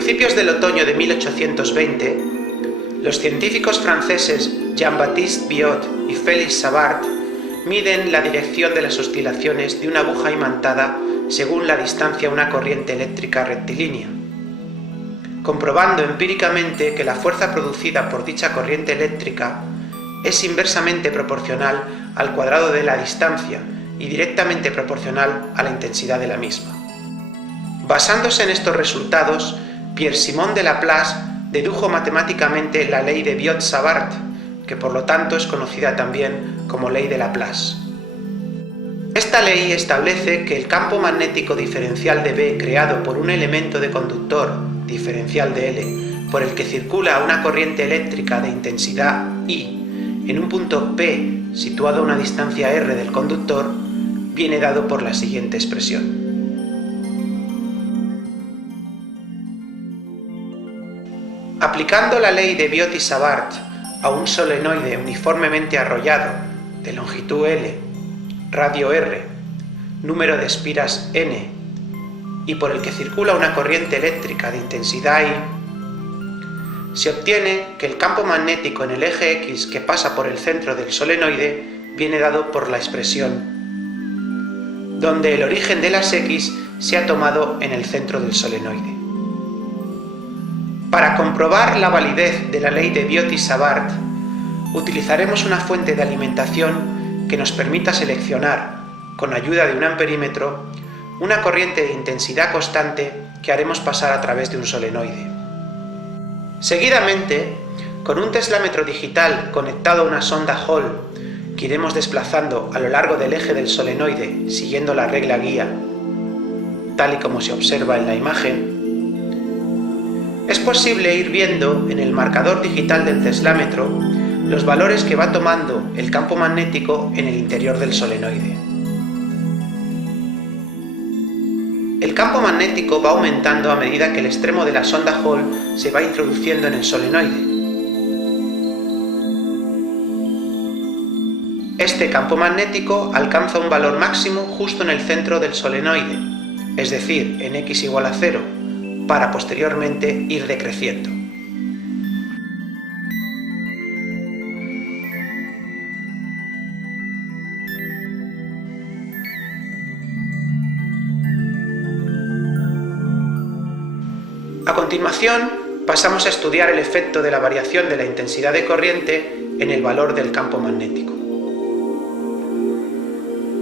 principios del otoño de 1820, los científicos franceses Jean-Baptiste Biot y Félix Savart miden la dirección de las oscilaciones de una aguja imantada según la distancia a una corriente eléctrica rectilínea, comprobando empíricamente que la fuerza producida por dicha corriente eléctrica es inversamente proporcional al cuadrado de la distancia y directamente proporcional a la intensidad de la misma. Basándose en estos resultados, Pierre-Simon de Laplace dedujo matemáticamente la ley de Biot-Savart, que por lo tanto es conocida también como ley de Laplace. Esta ley establece que el campo magnético diferencial de B creado por un elemento de conductor diferencial de L, por el que circula una corriente eléctrica de intensidad I en un punto P situado a una distancia r del conductor, viene dado por la siguiente expresión. Aplicando la ley de Biot y Savart a un solenoide uniformemente arrollado de longitud L, radio R, número de espiras N y por el que circula una corriente eléctrica de intensidad I, se obtiene que el campo magnético en el eje X que pasa por el centro del solenoide viene dado por la expresión, donde el origen de las X se ha tomado en el centro del solenoide. Para comprobar la validez de la ley de Biot y Savart, utilizaremos una fuente de alimentación que nos permita seleccionar, con ayuda de un amperímetro, una corriente de intensidad constante que haremos pasar a través de un solenoide. Seguidamente, con un teslámetro digital conectado a una sonda Hall que iremos desplazando a lo largo del eje del solenoide siguiendo la regla guía, tal y como se observa en la imagen, es posible ir viendo en el marcador digital del teslámetro los valores que va tomando el campo magnético en el interior del solenoide. El campo magnético va aumentando a medida que el extremo de la sonda Hall se va introduciendo en el solenoide. Este campo magnético alcanza un valor máximo justo en el centro del solenoide, es decir, en x igual a 0, para posteriormente ir decreciendo. A continuación, pasamos a estudiar el efecto de la variación de la intensidad de corriente en el valor del campo magnético.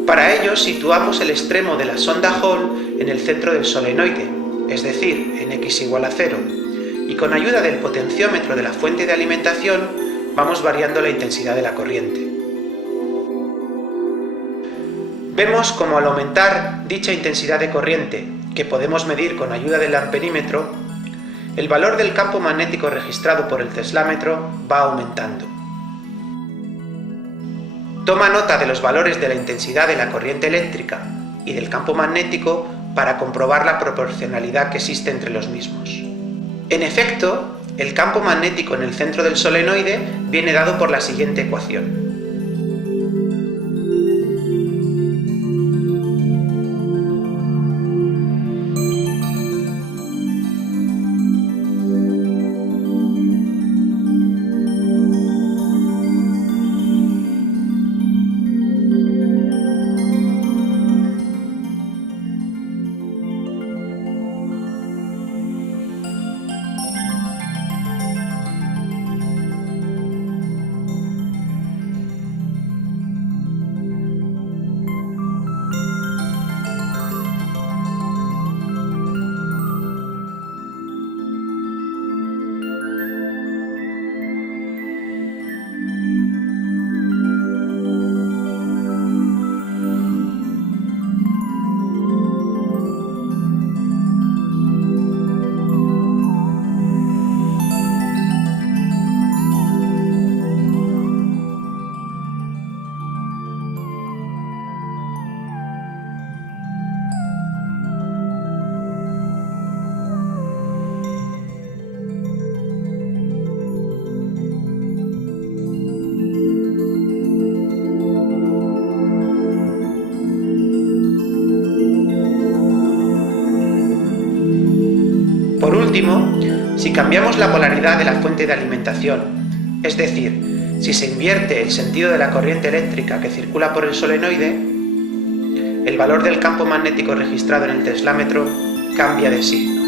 Para ello, situamos el extremo de la sonda Hall en el centro del solenoide, es decir, en x igual a 0, y con ayuda del potenciómetro de la fuente de alimentación vamos variando la intensidad de la corriente. Vemos cómo al aumentar dicha intensidad de corriente, que podemos medir con ayuda del amperímetro, el valor del campo magnético registrado por el teslámetro va aumentando. Toma nota de los valores de la intensidad de la corriente eléctrica y del campo magnético para comprobar la proporcionalidad que existe entre los mismos. En efecto, el campo magnético en el centro del solenoide viene dado por la siguiente ecuación. último, si cambiamos la polaridad de la fuente de alimentación, es decir, si se invierte el sentido de la corriente eléctrica que circula por el solenoide, el valor del campo magnético registrado en el teslámetro cambia de signo.